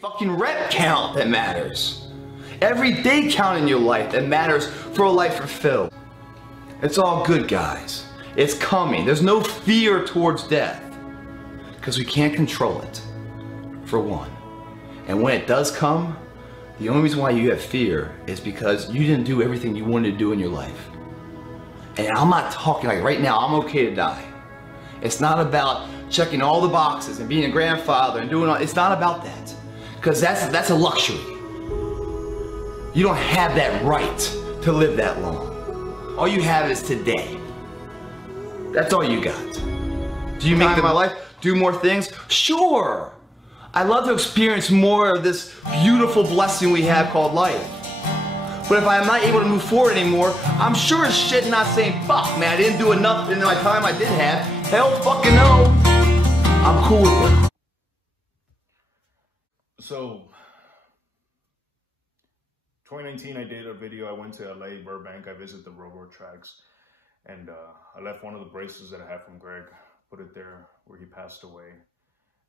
fucking rep count that matters. Every day count in your life that matters for a life fulfilled. It's all good, guys. It's coming. There's no fear towards death because we can't control it, for one. And when it does come, the only reason why you have fear is because you didn't do everything you wanted to do in your life. And I'm not talking like right now, I'm okay to die. It's not about checking all the boxes and being a grandfather and doing all, it's not about that. Because that's a luxury. You don't have that right to live that long. All you have is today. That's all you got. Do you make my life do more things? Sure. I love to experience more of this beautiful blessing we have called life. But if I'm not able to move forward anymore, I'm sure as shit not saying, fuck man, I didn't do enough in my time I did have. Hell fucking no. I'm cool with it. So, 2019 I did a video. I went to LA, Burbank. I visited the railroad tracks. And I left one of the bracelets that I had from Greg, put it there where he passed away.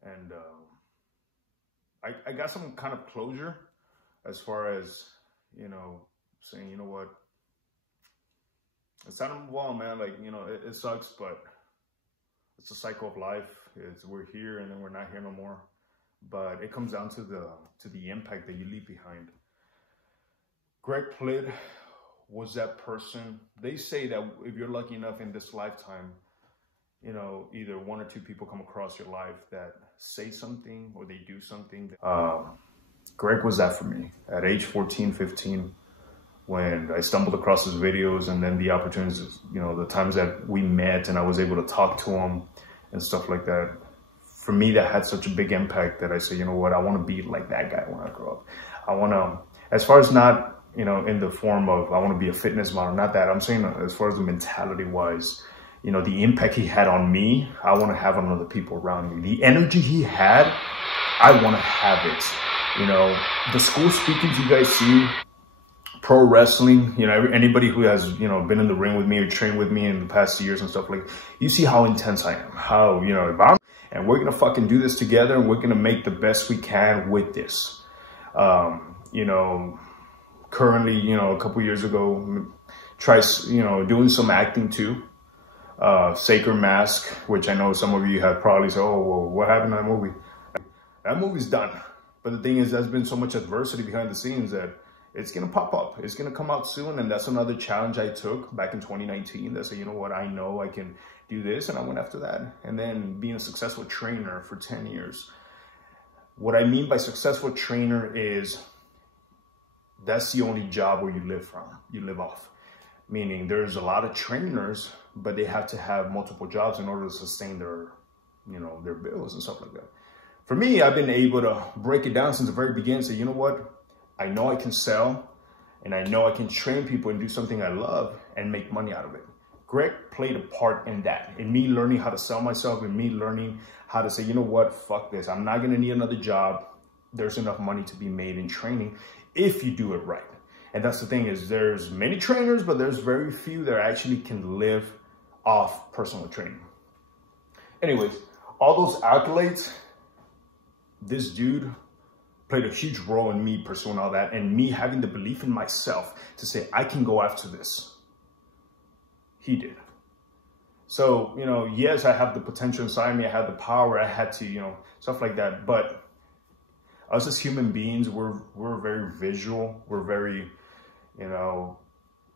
And I got some kind of closure as far as, you know, saying, you know what, it's time to move on, man. Like, you know, it sucks, but it's a cycle of life. We're here and then we're not here no more. But it comes down to the impact that you leave behind. Greg Plitt was that person. They say that if you're lucky enough in this lifetime, you know, either one or two people come across your life that say something or they do something. Greg was that for me at age 14, 15, when I stumbled across his videos, and then the opportunities, you know, the times that we met and I was able to talk to him and stuff like that. For me, that had such a big impact that I said, you know what, I want to be like that guy when I grow up. I want to, as far as not, you know, in the form of I want to be a fitness model, not that. I'm saying as far as the mentality wise, you know, the impact he had on me, I want to have on other people around me. The energy he had, I want to have it. You know, the school speakings you guys see, pro wrestling, you know, anybody who has, you know, been in the ring with me or trained with me in the past years and stuff, like, you see how intense I am, how, you know, if I'm, and we're going to fucking do this together and we're going to make the best we can with this. You know, currently, you know, a couple years ago, you know, doing some acting too. Sacred Mask, which I know some of you have probably said, oh, well, what happened in that movie? That movie's done. But the thing is, there's been so much adversity behind the scenes that it's going to pop up. It's going to come out soon. And that's another challenge I took back in 2019 that said, you know what, I know I can do this. And I went after that. And then being a successful trainer for 10 years. What I mean by successful trainer is that's the only job where you live from, you live off. Meaning there's a lot of trainers, but they have to have multiple jobs in order to sustain their, you know, their bills and stuff like that. For me, I've been able to break it down since the very beginning. Say, you know what? I know I can sell and I know I can train people and do something I love and make money out of it. Greg played a part in that, in me learning how to sell myself and me learning how to say, you know what? Fuck this. I'm not going to need another job. There's enough money to be made in training if you do it right. And that's the thing is there's many trainers, but there's very few that actually can live off personal training. Anyways, all those accolades, this dude played a huge role in me pursuing all that and me having the belief in myself to say, I can go after this. He did. So, you know, yes, I have the potential inside me. I have the power. I had to, you know, stuff like that. But us as human beings, we're very visual. We're very, you know,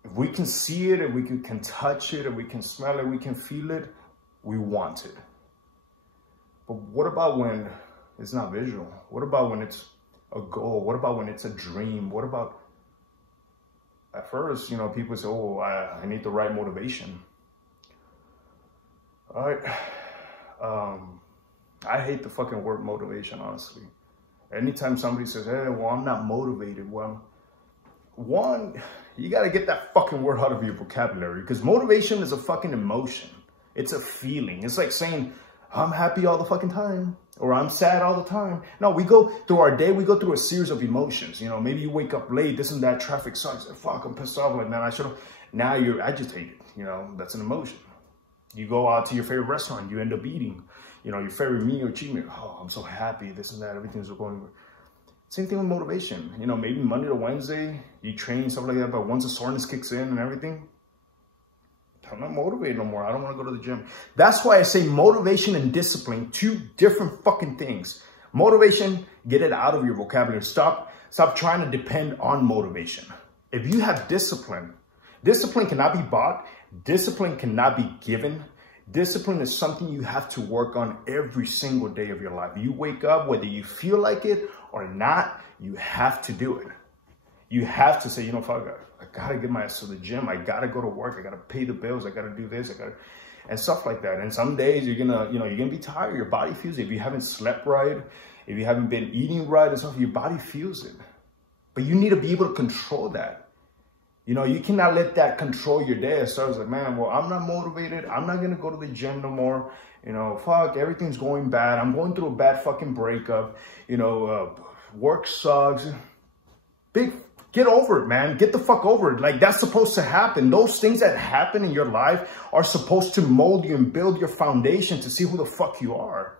if we can see it and we can touch it and we can smell it, we can feel it, we want it. But what about when it's not visual? What about when it's a goal? What about when it's a dream? What about, at first, you know, people say, oh, I need the right motivation. All right. I hate the fucking word motivation, honestly. Anytime somebody says, hey, well, I'm not motivated. Well, one, you got to get that fucking word out of your vocabulary because motivation is a fucking emotion. It's a feeling. It's like saying, I'm happy all the fucking time or I'm sad all the time. No, we go through our day. We go through a series of emotions. You know, maybe you wake up late, this and that, traffic sucks. Fuck, I'm pissed off. Like, man, I should have. Now you're agitated. You know, that's an emotion. You go out to your favorite restaurant. You end up eating, you know, your favorite meal or cheat meal. Oh, I'm so happy. This and that. Everything's going. Same thing with motivation. You know, maybe Monday to Wednesday, you train, stuff like that, but once the soreness kicks in and everything, I'm not motivated no more. I don't want to go to the gym. That's why I say motivation and discipline, two different fucking things. Motivation, get it out of your vocabulary. Stop trying to depend on motivation. If you have discipline, discipline cannot be bought. Discipline cannot be given. Discipline is something you have to work on every single day of your life. You wake up, whether you feel like it or not, you have to do it. You have to say, you know, fuck, I gotta get my ass to the gym. I gotta go to work. I gotta pay the bills. I gotta do this. And stuff like that. And some days you're gonna be tired. Your body feels it. If you haven't slept right, if you haven't been eating right and stuff, your body feels it. But you need to be able to control that. You know, you cannot let that control your day. It starts like, man, well, I'm not motivated. I'm not gonna go to the gym no more. You know, fuck, everything's going bad. I'm going through a bad fucking breakup. You know, work sucks. Get over it, man. Get the fuck over it. Like, that's supposed to happen. Those things that happen in your life are supposed to mold you and build your foundation to see who the fuck you are.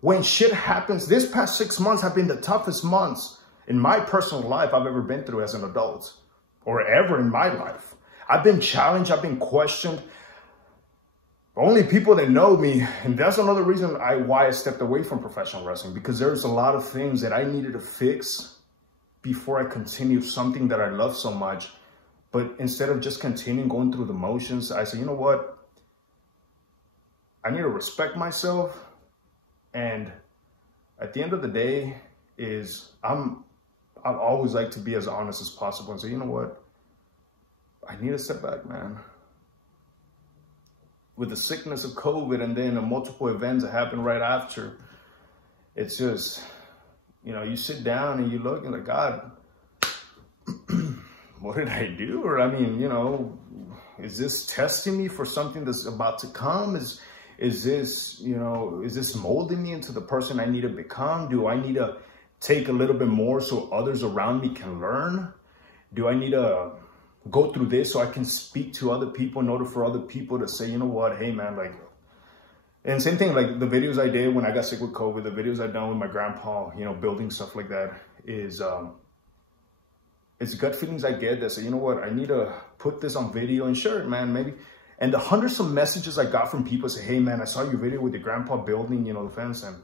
When shit happens, this past 6 months have been the toughest months in my personal life I've ever been through as an adult, or ever in my life. I've been challenged. I've been questioned. Only people that know me, and that's another reason why I stepped away from professional wrestling, because there's a lot of things that I needed to fix before I continue something that I love so much. But instead of just continuing going through the motions, I said, you know what? I need to respect myself. And at the end of the day I always like to be as honest as possible and say, you know what? I need to step back, man. With the sickness of COVID and then the multiple events that happened right after, it's just, you know, you sit down and you look and like, God, what did I do? Or, I mean, you know, is this testing me for something that's about to come? Is this, you know, is this molding me into the person I need to become? Do I need to take a little bit more so others around me can learn? Do I need to go through this so I can speak to other people in order for other people to say, you know what, hey man, like, and same thing, like the videos I did when I got sick with COVID, the videos I've done with my grandpa, you know, building stuff like that is, it's gut feelings I get that say, you know what, I need to put this on video and share it, man, maybe. And the hundreds of messages I got from people say, hey man, I saw your video with your grandpa building, you know, the fence, and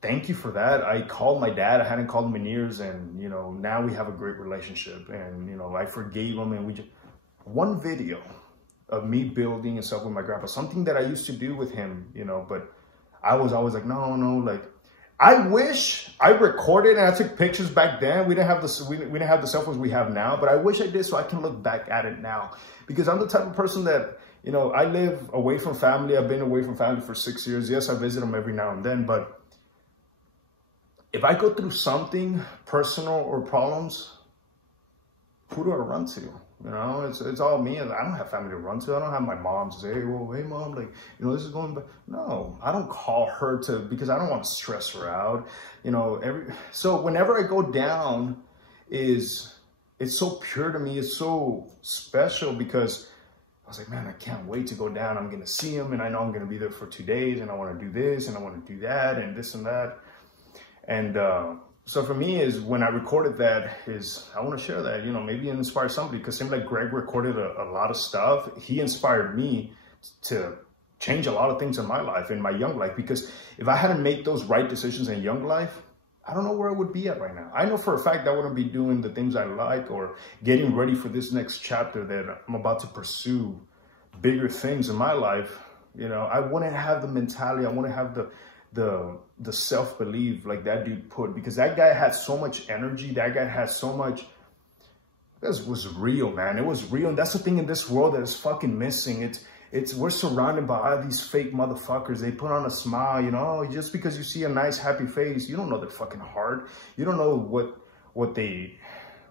thank you for that. I called my dad, I hadn't called him in years, and, you know, now we have a great relationship, and, you know, I forgave him, and we just, one video of me building and stuff with my grandpa, something that I used to do with him, you know, but I was always like, no, like, I wish I recorded and I took pictures back then. We didn't have the cell phones we have now, but I wish I did so I can look back at it now, because I'm the type of person that, you know, I live away from family. I've been away from family for 6 years. Yes, I visit them every now and then, but if I go through something personal or problems, who do I run to? You know, it's all me. I don't have family to run to. I don't have my mom to say, hey, well, hey mom, like, you know, this is going, but no, I don't call her because I don't want to stress her out. You know, so whenever I go down it's so pure to me. It's so special because I was like, man, I can't wait to go down. I'm going to see him, and I know I'm going to be there for 2 days, and I want to do this and I want to do that and this and that. And, so for me is when I recorded that I want to share that, you know, maybe inspire somebody, because it seemed like Greg recorded a lot of stuff. He inspired me to change a lot of things in my life, in my young life, because if I hadn't made those right decisions in young life, I don't know where I would be at right now. I know for a fact I wouldn't be doing the things I like or getting ready for this next chapter that I'm about to pursue bigger things in my life. You know, I wouldn't have the mentality. I wouldn't have the self-belief like that dude put, because that guy had so much energy. That guy had so much, this was real, man. It was real. And that's the thing in this world that is fucking missing. We're surrounded by all these fake motherfuckers. They put on a smile, you know, just because you see a nice happy face, you don't know their fucking heart. You don't know what they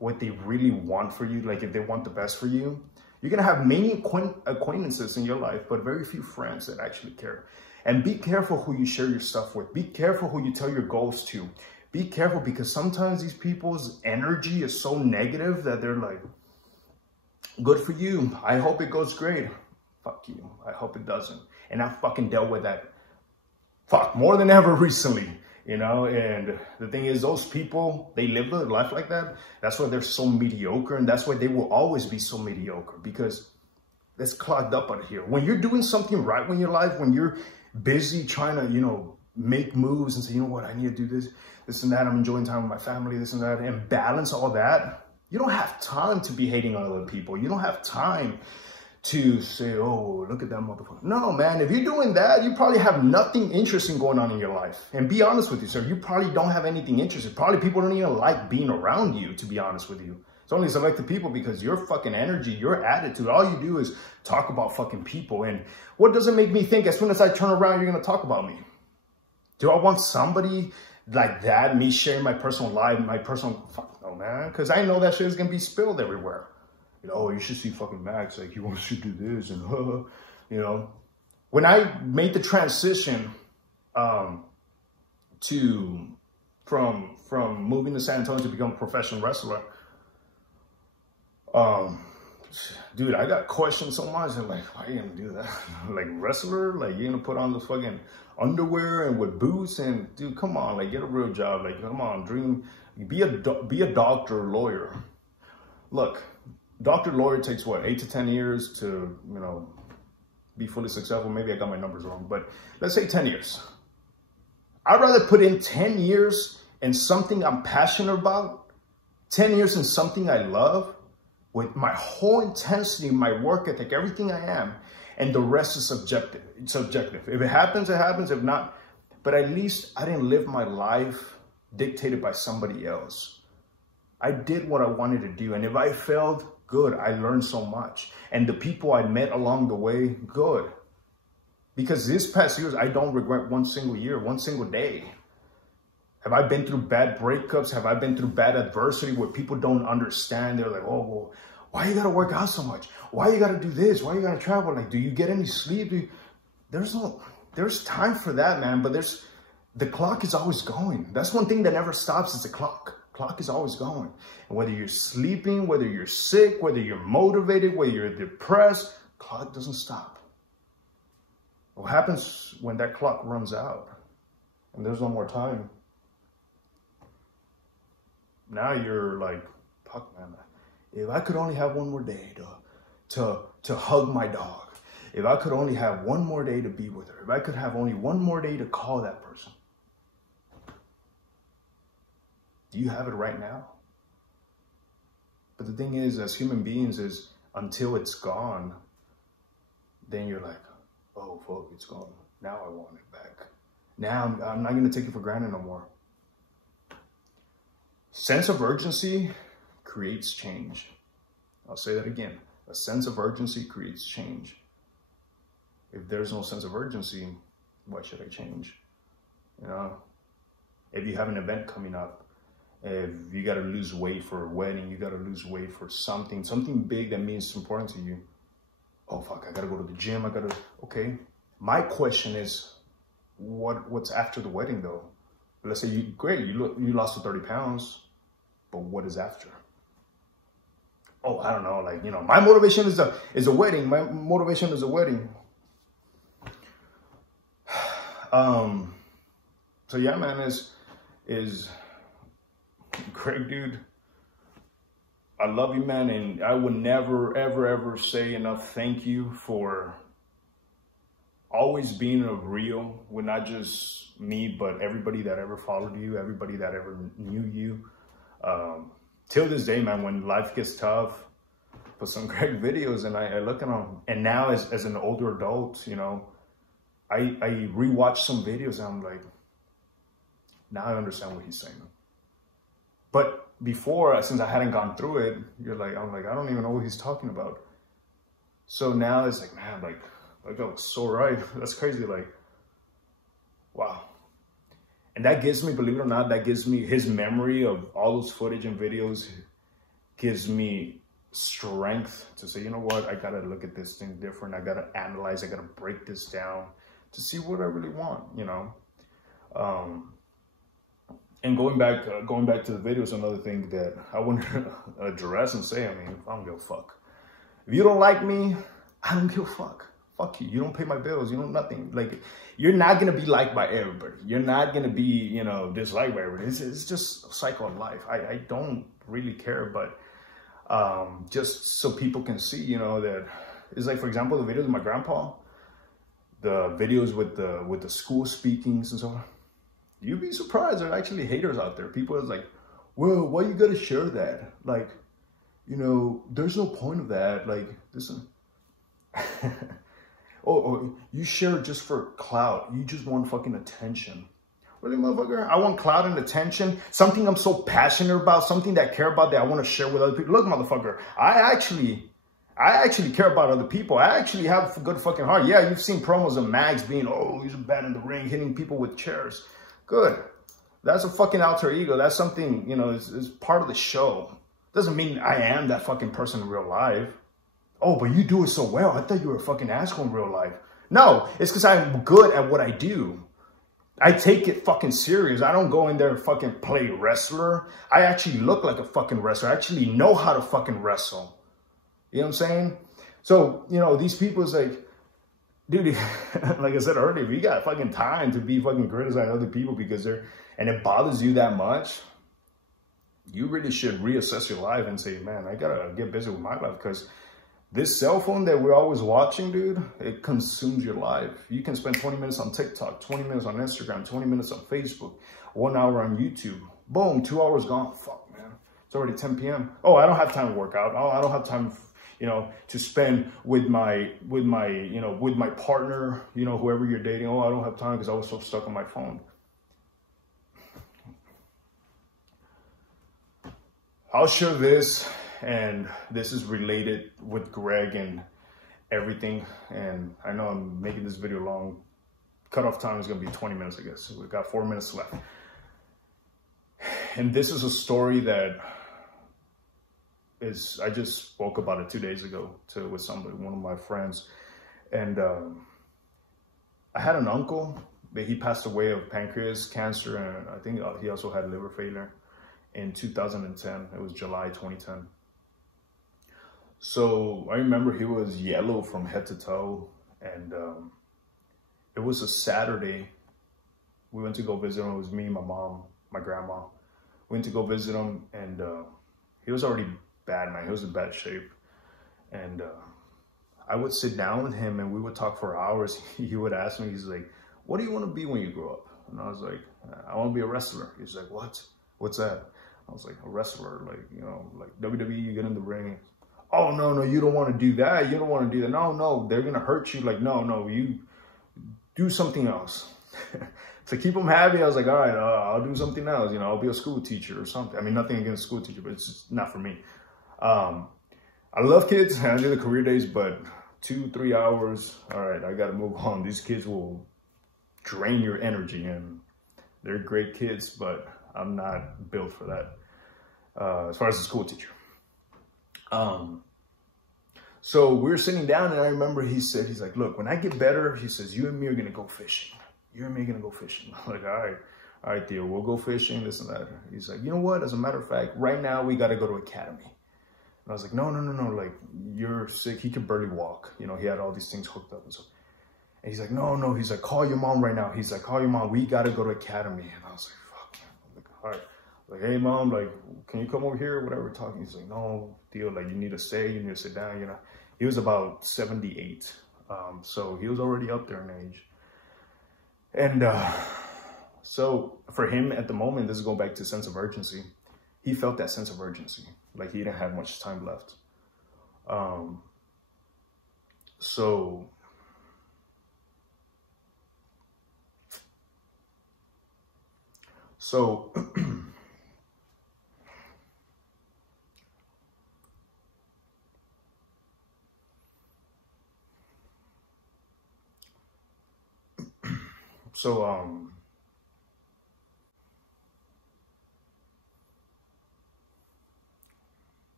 really want for you. Like, if they want the best for you. You're gonna have many acquaintances in your life, but very few friends that actually care. And be careful who you share your stuff with. Be careful who you tell your goals to. Be careful, because sometimes these people's energy is so negative that they're like, good for you. I hope it goes great. Fuck you. I hope it doesn't. And I fucking dealt with that more than ever recently. you know? And the thing is, those people, they live their life like that. That's why they're so mediocre, and that's why they will always be so mediocre, because it's clogged up out here. When you're doing something right in your life, when you're busy trying to, you know, make moves and say, you know what, I need to do this and that, I'm enjoying time with my family, this and that, and balance all that, you don't have time to be hating on other people. You don't have time to say, oh, look at that motherfucker. No, man, if you're doing that, you probably have nothing interesting going on in your life. And be honest with yourself, you probably don't have anything interesting. Probably people don't even like being around you, to be honest with you. It's only selected people because your fucking energy, your attitude, all you do is talk about fucking people. And what does it make me think as soon as I turn around, you're going to talk about me? Do I want somebody like that, me sharing my personal life, my personal, fuck no, man. Because I know that shit is going to be spilled everywhere. You know, oh, you should see fucking Max, like, he wants to do this, and, you know. When I made the transition from moving to San Antonio to become a professional wrestler, dude, I got questioned so much. I'm like, why are you gonna do that? Like, wrestler? Like, you're gonna put on the fucking underwear and with boots? And dude, come on, like, get a real job. Like, come on, dream, be a doctor or lawyer. Look, doctor, lawyer takes what, 8 to 10 years to, you know, be fully successful. Maybe I got my numbers wrong, but let's say 10 years. I'd rather put in 10 years in something I'm passionate about, 10 years in something I love, with my whole intensity, my work ethic, everything I am, and the rest is subjective. It's subjective. If it happens, it happens. If not, but at least I didn't live my life dictated by somebody else. I did what I wanted to do, and if I failed, good. I learned so much. And the people I met along the way, good. Because this past years, I don't regret one single year, one single day. Have I been through bad breakups? Have I been through bad adversity where people don't understand? They're like, oh, well, why you got to work out so much? Why you got to do this? Why you got to travel? Like, do you get any sleep? There's time for that, man. But the clock is always going. That's one thing that never stops is the clock. Clock is always going. And whether you're sleeping, whether you're sick, whether you're motivated, whether you're depressed, clock doesn't stop. What happens when that clock runs out and there's no more time? Now you're like, fuck, man, if I could only have one more day to hug my dog, if I could only have one more day to be with her, if I could have only one more day to call that person. Do you have it right now? But the thing is, as human beings, is until it's gone, then you're like, oh, fuck, it's gone. Now I want it back. Now I'm not going to take it for granted no more. Sense of urgency creates change. I'll say that again. A sense of urgency creates change. If there's no sense of urgency, why should I change? You know, if you have an event coming up, if you got to lose weight for a wedding, you got to lose weight for something big that means important to you. Oh, fuck, I got to go to the gym. Okay. My question is, what's after the wedding though? Let's say you lost 30 pounds, but what is after? Oh, I don't know. Like, you know, my motivation is a wedding. My motivation is a wedding. So yeah, man, is Greg, dude, I love you, man. And I would never, ever, ever say enough thank you for always being real with not just me, but everybody that ever followed you, everybody that ever knew you. Till this day, man, when life gets tough, put some great videos and I look at them. And now as an older adult, you know, I rewatch some videos and I'm like, now I understand what he's saying. But before, since I hadn't gone through it, I'm like, I don't even know what he's talking about. So now it's like, man, like I was so right. That's crazy. Like, wow. And that gives me, believe it or not, that gives me his memory of all those footage and videos, gives me strength to say, you know what, I got to look at this thing different. I got to analyze, I got to break this down to see what I really want, you know? And going back to the video is another thing that I want to address and say, I mean, I don't give a fuck. If you don't like me, I don't give a fuck. fuck you. You don't pay my bills. You know, nothing. Like, you're not going to be liked by everybody. You're not going to be, you know, disliked by everybody. It's just a cycle of life. I don't really care, but just so people can see, you know, that it's like, for example, the videos of my grandpa, the videos with the school speakings and so on. You'd be surprised. There are actually haters out there. People are like, well, why you gotta share that? Like, you know, there's no point of that. Like, listen. oh, you share it just for clout. You just want fucking attention. Really, motherfucker? I want clout and attention. Something I'm so passionate about, something that I care about that I want to share with other people. Look, motherfucker, I actually care about other people. I actually have a good fucking heart. Yeah, you've seen promos of Max being, oh, he's bad in the ring, hitting people with chairs. Good. That's a fucking alter ego. That's something, you know, is part of the show. Doesn't mean I am that fucking person in real life. Oh, but you do it so well. I thought you were a fucking asshole in real life. No, it's because I'm good at what I do. I take it fucking serious. I don't go in there and fucking play wrestler. I actually look like a fucking wrestler. I actually know how to fucking wrestle. You know what I'm saying? So, you know, these people is like, dude, like I said earlier, you got fucking time to be fucking criticizing other people because and it bothers you that much. You really should reassess your life and say, man, I gotta get busy with my life, because this cell phone that we're always watching, dude, it consumes your life. You can spend 20 minutes on TikTok, 20 minutes on Instagram, 20 minutes on Facebook, 1 hour on YouTube. Boom, 2 hours gone. Fuck, man. It's already 10 p.m. Oh, I don't have time to work out. Oh, I don't have time, you know, to spend with my partner, you know, whoever you're dating. Oh, I don't have time because I was so stuck on my phone. I'll share this, and this is related with Greg and everything. And I know I'm making this video long. Cutoff time is going to be 20 minutes, I guess. So we've got 4 minutes left. And this is a story that I just spoke about it 2 days ago with somebody, one of my friends. And I had an uncle that he passed away of pancreas cancer, and I think he also had liver failure in 2010. It was July 2010. So I remember he was yellow from head to toe, and it was a Saturday. We went to go visit him. It was me, my mom, my grandma. We went to go visit him, and he was already bad, man. He was in bad shape. And I would sit down with him and we would talk for hours. He would ask me, he's like, what do you want to be when you grow up? And I was like, I want to be a wrestler. He's like, what? What's that? I was like, a wrestler, like, you know, like WWE, you get in the ring. Oh, no, you don't want to do that. You don't want to do that. No, they're going to hurt you. Like, no, you do something else. To keep them happy, I was like, all right, I'll do something else. You know, I'll be a school teacher or something. I mean, nothing against school teacher, but it's just not for me. I love kids. I do the career days, but 2-3 hours, all right, I got to move on. These kids will drain your energy, and they're great kids, but I'm not built for that as far as a school teacher. So we were sitting down, and I remember he's like, look, when I get better, he says, you and me are going to go fishing. You and me are going to go fishing. I'm like, all right, Theo, we'll go fishing, this and that. He's like, you know what? As a matter of fact, right now we got to go to academy. And I was like, no, like, you're sick. He could barely walk. You know, he had all these things hooked up and so. And he's like, no. He's like, call your mom right now. He's like, call your mom. We got to go to academy. And I was like, fuck. I'm like, all right. Like, hey, mom, like, can you come over here? Whatever, we're talking. He's like, no, Theo, like, you need to stay. You need to sit down, you know. He was about 78. So he was already up there in age. And so for him at the moment, this is going back to sense of urgency. He felt that sense of urgency. Like he didn't have much time left. So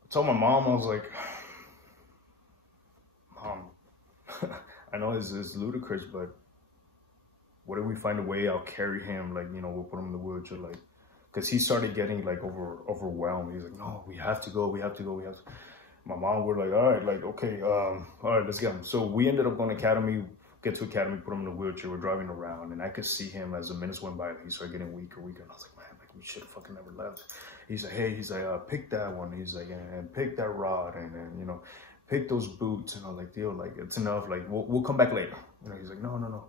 I told my mom, I was like, Mom, I know it's ludicrous, but what if we find a way, I'll carry him, like, you know, we'll put him in the wheelchair, like, because he started getting like overwhelmed. He's like, no, we have to go. my mom were like, all right, like, okay, all right, let's get him. So we ended up going to academy, get to academy, put him in a wheelchair. We're driving around, and I could see him as the minutes went by. He started getting weaker, weaker. And I was like, man, like, we should have fucking never left. He's like, hey, he's like, pick that one. He's like, and pick that rod, and then, you know, pick those boots. And I was like, deal, like, it's enough. Like, we'll come back later. You know, he's like, no, no, no.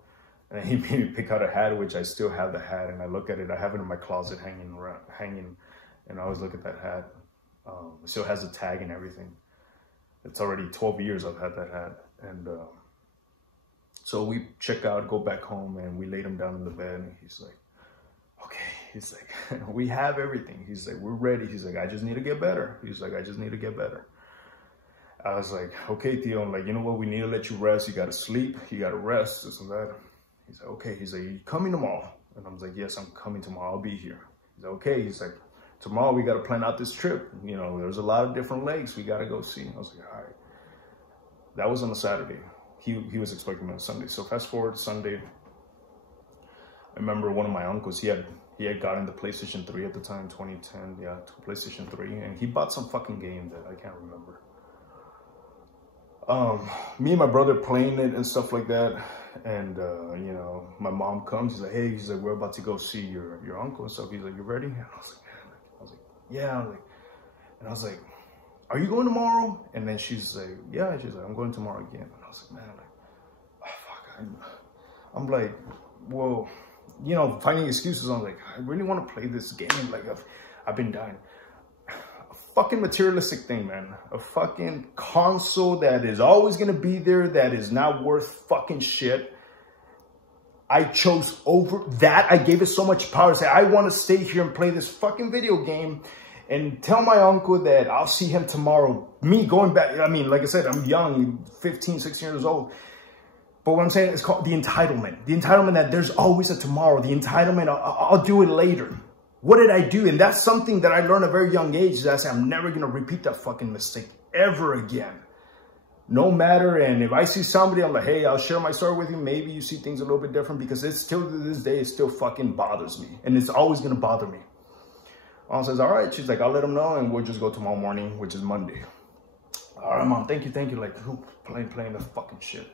And he made me pick out a hat, which I still have the hat. And I look at it. I have it in my closet hanging around, and I always look at that hat. It still has a tag and everything. It's already 12 years I've had that hat. And so we check out, go back home, and we laid him down in the bed. And he's like, okay. He's like, we have everything. He's like, we're ready. He's like, I just need to get better. He's like, I just need to get better. I was like, okay, Theo. I'm like, you know what? We need to let you rest. You got to sleep. You got to rest, this and that. He's like, okay. He's like, you coming tomorrow? And I was like, yes, I'm coming tomorrow. I'll be here. He's like, okay. He's like, tomorrow we got to plan out this trip. You know, there's a lot of different lakes we got to go see. I was like, all right. That was on a Saturday. He was expecting me on Sunday. So fast forward Sunday. I remember one of my uncles, he had gotten the PlayStation 3 at the time, 2010. Yeah, PlayStation 3. And he bought some fucking game that I can't remember. Me and my brother playing it and stuff like that. And, you know, my mom comes. He's like, hey, he's like, we're about to go see your uncle and stuff. He's like, you ready? And I was like, yeah. And I was like, are you going tomorrow? And then she's like, yeah. She's like, I'm going tomorrow again. And I was like, man, like, oh, fuck. I'm like, well, you know, finding excuses. I'm like, I really want to play this game. Like, I've been dying. A fucking materialistic thing, man. A fucking console that is always going to be there, that is not worth fucking shit. I chose over that. I gave it so much power. I said, I want to stay here and play this fucking video game and tell my uncle that I'll see him tomorrow. Me going back, I mean, like I said, I'm young, 15, 16 years old. But what I'm saying is called the entitlement. The entitlement that there's always a tomorrow. The entitlement, I'll do it later. What did I do? And that's something that I learned at a very young age. That I said, I'm never going to repeat that fucking mistake ever again. No matter, and if I see somebody, I'm like, hey, I'll share my story with you. Maybe you see things a little bit different, because it's still to this day, it still fucking bothers me. And it's always going to bother me. Mom says, all right. She's like, I'll let him know, and we'll just go tomorrow morning, which is Monday. All right, Mom, thank you. Like, who playing the fucking shit?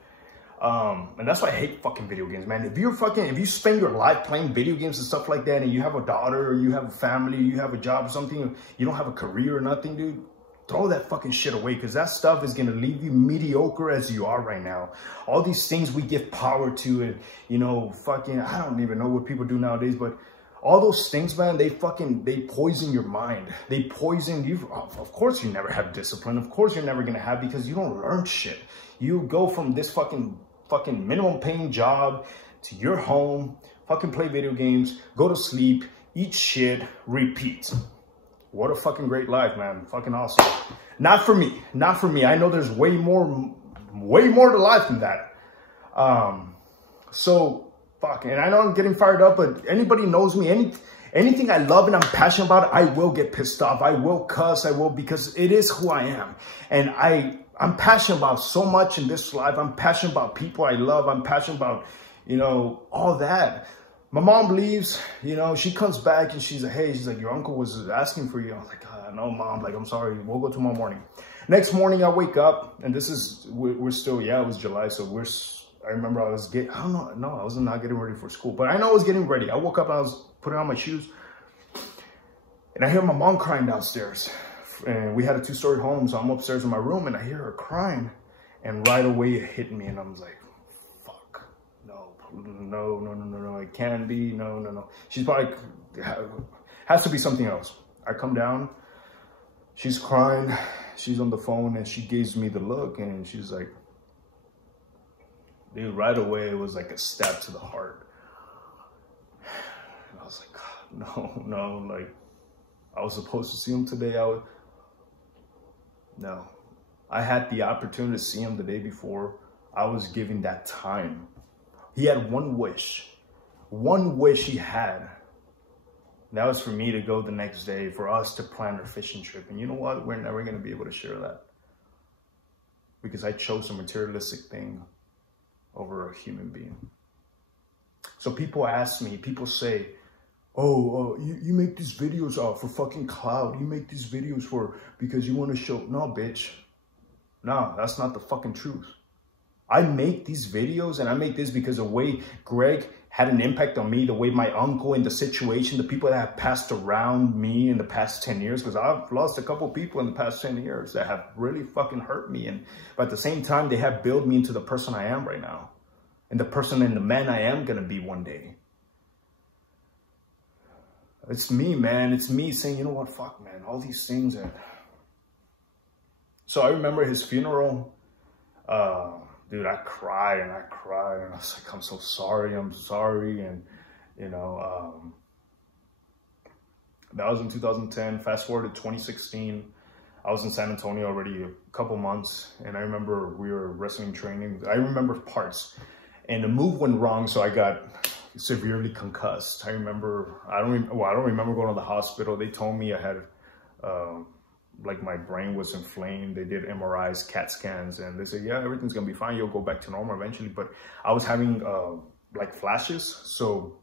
And that's why I hate fucking video games, man. If you spend your life playing video games and stuff like that, and you have a daughter, or you have a family, you have a job or something, you don't have a career or nothing, dude, throw that fucking shit away, because that stuff is going to leave you mediocre as you are right now. All these things we give power to, and, you know, fucking, I don't even know what people do nowadays, but all those things, man, they poison your mind. They poison you. Of course you never have discipline. Of course you're never going to have, because you don't learn shit. You go from this fucking minimum paying job to your home, fucking play video games, go to sleep, eat shit, repeat. What a fucking great life, man. Fucking awesome. Not for me. Not for me. I know there's way more to life than that. So, fuck. And I know I'm getting fired up, but anybody knows me. Anything I love and I'm passionate about, I will get pissed off. I will cuss. I will, because it is who I am. And I'm passionate about so much in this life. I'm passionate about people I love. I'm passionate about, you know, all that. My mom leaves, you know, she comes back and she's like, hey, she's like, your uncle was asking for you. I was like, no, Mom, like, I'm sorry. We'll go tomorrow morning. Next morning, I wake up, and this is, we're still, yeah, it was July. So I remember I was I don't know, no, I was not getting ready for school, but I know I was getting ready. I woke up and I was putting on my shoes, and I hear my mom crying downstairs. And we had a 2-story home, so I'm upstairs in my room, and I hear her crying. And right away, it hit me, and I was like, no, it can't be, no. She's probably, has to be something else. I come down, she's crying, she's on the phone, and she gives me the look, and she's like, dude, right away, it was like a stab to the heart. And I was like, no, like, I was supposed to see him today. No, I had the opportunity to see him the day before. I was given that time. He had one wish he had. And that was for me to go the next day, for us to plan our fishing trip. And you know what? We're never going to be able to share that, because I chose a materialistic thing over a human being. So people ask me, people say, oh, you make these videos for fucking clout. You make these videos because you want to show. No, bitch. No, that's not the fucking truth. I make these videos and I make this because the way Greg had an impact on me, the way my uncle in the situation, the people that have passed around me in the past 10 years, because I've lost a couple people in the past 10 years that have really fucking hurt me. But at the same time, they have built me into the person I am right now and the person and the man I am going to be one day. It's me, man. It's me saying, you know what, fuck, man, all these things. So I remember his funeral. Dude, I cried and I cried and I was like, I'm so sorry, I'm sorry. And, you know, that was in 2010. Fast forward to 2016. I was in San Antonio already a couple months. And I remember we were wrestling training. I remember parts. And the move went wrong, so I got severely concussed. I remember, I don't remember going to the hospital. They told me I had, like my brain was inflamed. They did MRIs, CAT scans, and they said, yeah, everything's gonna be fine. You'll go back to normal eventually. But I was having like flashes. So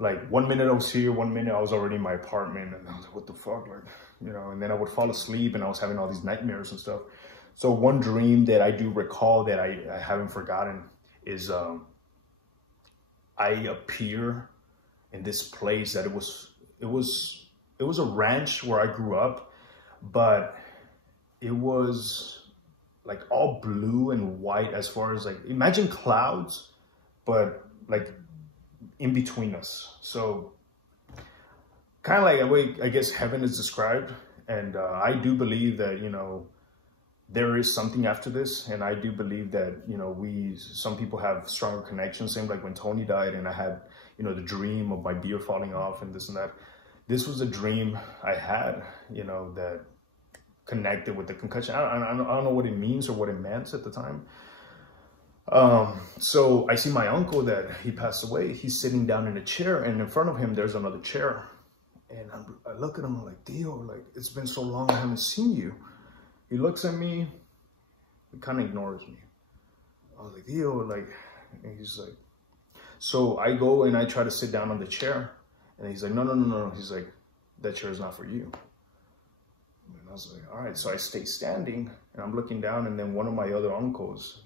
like 1 minute I was here, 1 minute I was already in my apartment, and I was like, what the fuck, like, you know, and then I would fall asleep and I was having all these nightmares and stuff. So one dream that I do recall that I haven't forgotten is I appear in this place that it was a ranch where I grew up. But it was like all blue and white as far as like, imagine clouds, but like in between us. So kind of like the way I guess heaven is described. And I do believe that, you know, there is something after this. And I do believe that, you know, some people have stronger connections. Same like when Tony died and I had, you know, the dream of my beer falling off and this and that. This was a dream I had, you know, that connected with the concussion. I don't know what it means or what it meant at the time. So I see my uncle that he passed away. He's sitting down in a chair, and in front of him, there's another chair. And I look at him, I'm like, Dio, like, it's been so long, I haven't seen you. He looks at me, he kind of ignores me. I was like, Dio, like, and he's like, so I go and I try to sit down on the chair. And he's like, no. He's like, that chair is not for you. And I was like, all right. So I stay standing and I'm looking down. And then one of my other uncles,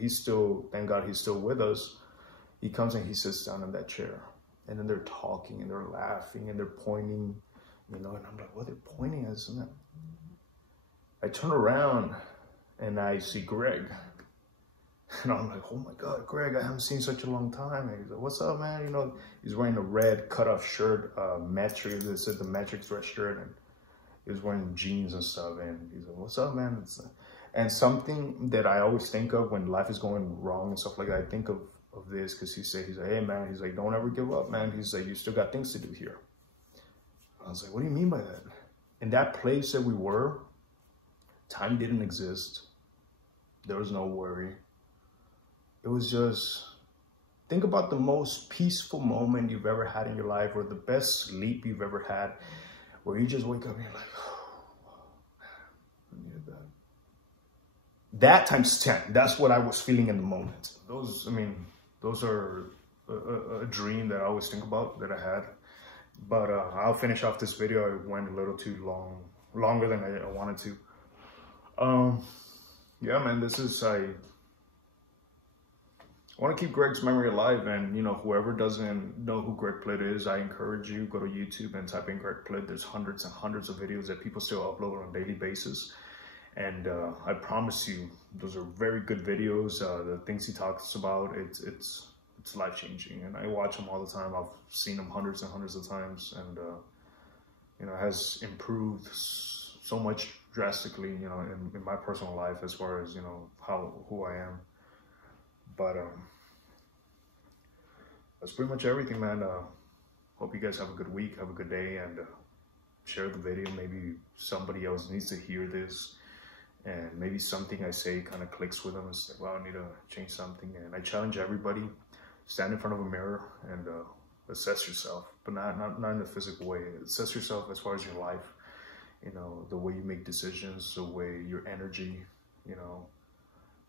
he's still, thank God he's still with us. He comes and he sits down in that chair. And then they're talking and they're laughing and they're pointing, you know, and I'm like, what are they pointing at? Isn't it? I turn around and I see Greg. And I'm like, oh my God, Greg, I haven't seen such a long time. And he's like, what's up, man? You know, he's wearing a red cutoff shirt, Matrix, it said the Matrix red shirt, and he was wearing jeans and stuff. And he's like, what's up, man? And something that I always think of when life is going wrong and stuff like that, I think of this, because he's like, hey, man, he's like, don't ever give up, man. He's like, you still got things to do here. I was like, what do you mean by that? In that place that we were, time didn't exist. There was no worry. It was just, think about the most peaceful moment you've ever had in your life, or the best sleep you've ever had, where you just wake up and you're like, oh, man, I needed that. That times 10, that's what I was feeling in the moment. Those are a dream that I always think about that I had. But I'll finish off this video. I went a little too longer than I wanted to. Yeah, man, I want to keep Greg's memory alive, and, you know, whoever doesn't know who Greg Plitt is, I encourage you, go to YouTube and type in Greg Plitt. There's hundreds and hundreds of videos that people still upload on a daily basis. And I promise you, those are very good videos. The things he talks about, it's life-changing. And I watch them all the time. I've seen them hundreds and hundreds of times. And, you know, it has improved so much drastically, you know, in my personal life as far as, you know, who I am. But that's pretty much everything, man. Hope you guys have a good week, have a good day, and share the video. Maybe somebody else needs to hear this, and maybe something I say kind of clicks with them. It's like, well, I need to change something. And I challenge everybody, stand in front of a mirror and assess yourself, but not in a physical way. Assess yourself as far as your life, you know, the way you make decisions, the way your energy, you know,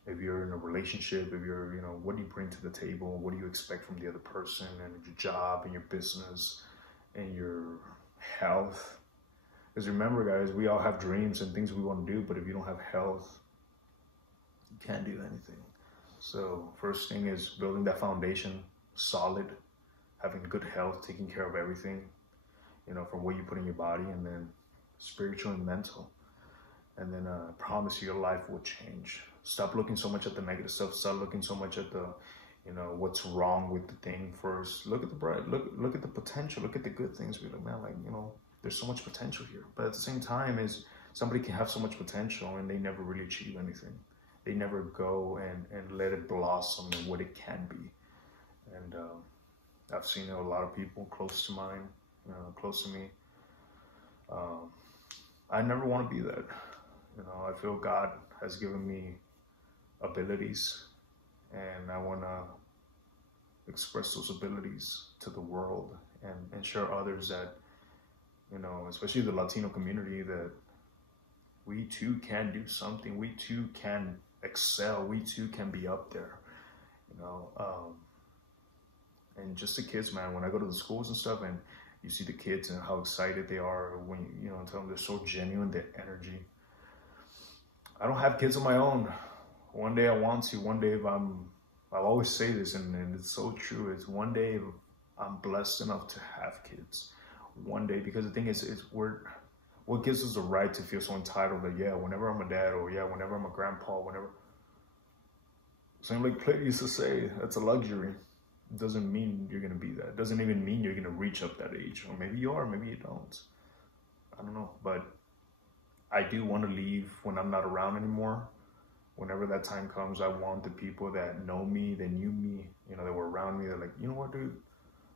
if you're in a relationship, if you're, you know, what do you bring to the table? What do you expect from the other person, and your job and your business and your health? Because remember, guys, we all have dreams and things we want to do, but if you don't have health, You can't do anything. So first thing is building that foundation solid, having good health, taking care of everything, you know, from what you put in your body, and then spiritual and mental. And then I promise you, your life will change. Stop looking so much at the negative stuff. Stop looking so much at the, you know, what's wrong with the thing first. Look at the bright, look at the potential, look at the good things. Be like, man, like, you know, there's so much potential here. But at the same time, is somebody can have so much potential and they never really achieve anything. They never go and let it blossom and what it can be. And I've seen a lot of people close to mine, close to me. I never want to be that. You know, I feel God has given me abilities, and I want to express those abilities to the world and share others that, you know, especially the Latino community, that we too can do something. We too can excel. We too can be up there, you know. And just the kids, man, when I go to the schools and stuff and you see the kids and how excited they are when, you know, tell them they're so genuine, their energy. I don't have kids of my own. One day I want to. One day, if I always say this, and it's so true. It's one day if I'm blessed enough to have kids. One day, because the thing is, what gives us the right to feel so entitled that, yeah, whenever I'm a dad, or yeah, whenever I'm a grandpa, whenever. Same like Plitt used to say, that's a luxury. It doesn't mean you're going to be that. It doesn't even mean you're going to reach up that age. Or maybe you are, maybe you don't. I don't know. But I do want to leave when I'm not around anymore. Whenever that time comes, I want the people that know me, that knew me, you know, that were around me. They're like, you know what, dude?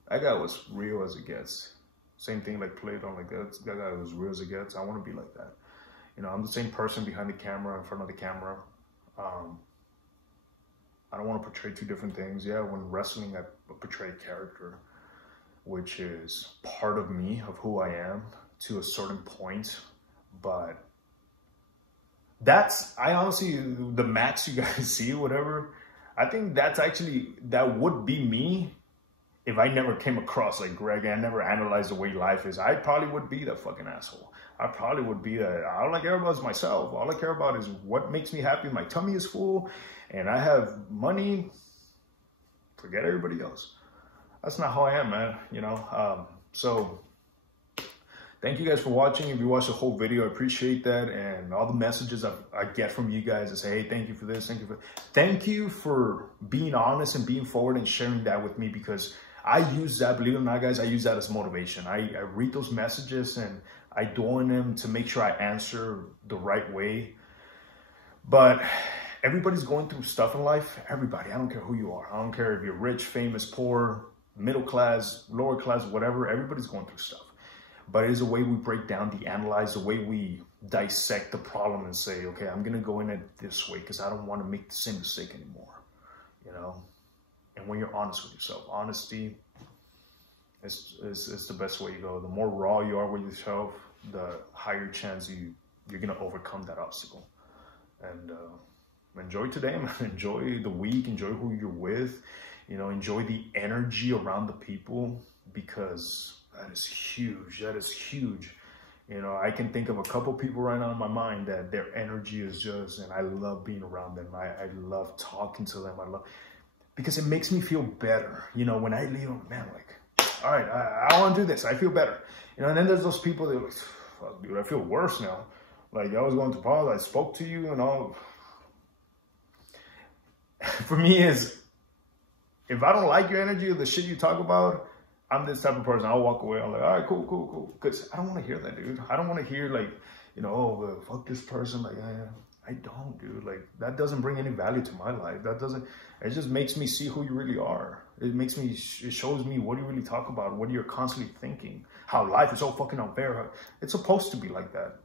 That guy was real as it gets. Same thing like Plitt. I'm like, that guy was real as it gets. I want to be like that. You know, I'm the same person behind the camera, in front of the camera. I don't want to portray two different things. Yeah, when wrestling, I portray a character, which is part of me, of who I am, to a certain point. But that's, I honestly, the match you guys see, whatever, I think that's actually, that would be me if I never came across like Greg and I never analyzed the way life is. I probably would be that fucking asshole. I probably would be that. All I care about is myself. All I care about is what makes me happy. My tummy is full and I have money. Forget everybody else. That's not how I am, man. You know, so thank you guys for watching. If you watched the whole video, I appreciate that. And all the messages I get from you guys that say, hey, thank you for this. Thank you for being honest and being forward and sharing that with me, because I use that, believe it or not, guys, I use that as motivation. I read those messages and I dwell in them to make sure I answer the right way. But everybody's going through stuff in life. Everybody, I don't care who you are. I don't care if you're rich, famous, poor, middle class, lower class, whatever. Everybody's going through stuff. But it is a way we break down, analyze, the way we dissect the problem and say, okay, I'm going to go in it this way because I don't want to make the same mistake anymore, you know? And when you're honest with yourself, honesty is the best way to go. The more raw you are with yourself, the higher chance you're going to overcome that obstacle. And enjoy today, man. Enjoy the week. Enjoy who you're with. You know, enjoy the energy around the people, because that is huge. That is huge. You know, I can think of a couple people right now in my mind that their energy is just, and I love being around them. I love talking to them. Because it makes me feel better. You know, when I leave, man, like, all right, I want to do this. I feel better. You know, and then there's those people that are like, fuck, dude, I feel worse now. Like, I was going to pause, I spoke to you and all. For me, is if I don't like your energy or the shit you talk about, I'm this type of person. I'll walk away. I'm like, all right, cool. Because I don't want to hear that, dude. I don't want to hear, like, you know, oh, fuck this person. Like, I don't, dude. Like, that doesn't bring any value to my life. That doesn't, it just makes me see who you really are. It shows me what you really talk about, what you're constantly thinking, how life is so fucking unfair. It's supposed to be like that.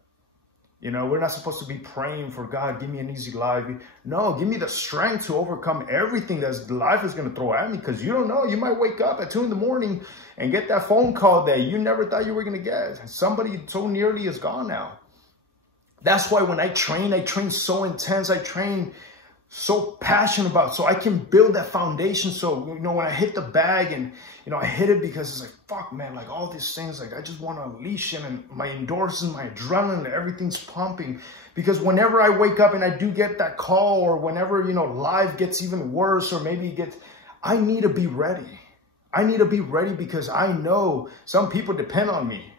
You know, we're not supposed to be praying for God, give me an easy life. No, give me the strength to overcome everything that life is going to throw at me, because you don't know. You might wake up at 2 in the morning and get that phone call that you never thought you were going to get. Somebody so nearly is gone now. That's why when I train so intense. I train so passionate about, so I can build that foundation. So, you know, when I hit the bag and, you know, I hit it because it's like, fuck, man, like all these things, like I just want to unleash it, and my endorphins, my adrenaline, everything's pumping. Because whenever I wake up and I do get that call, or whenever, you know, life gets even worse, or maybe it gets, I need to be ready. I need to be ready because I know some people depend on me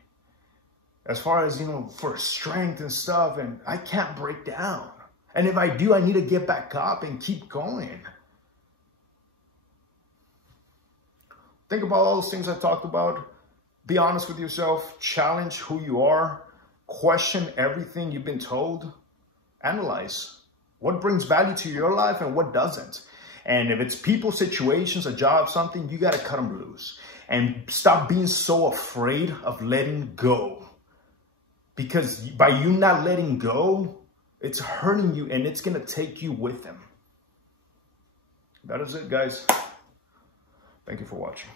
as far as, you know, for strength and stuff, and I can't break down. And if I do, I need to get back up and keep going. Think about all those things I talked about. Be honest with yourself. Challenge who you are. Question everything you've been told. Analyze what brings value to your life and what doesn't. And if it's people, situations, a job, something, you got to cut them loose. And stop being so afraid of letting go. Because by you not letting go, it's hurting you, and it's going to take you with them. That is it, guys. Thank you for watching.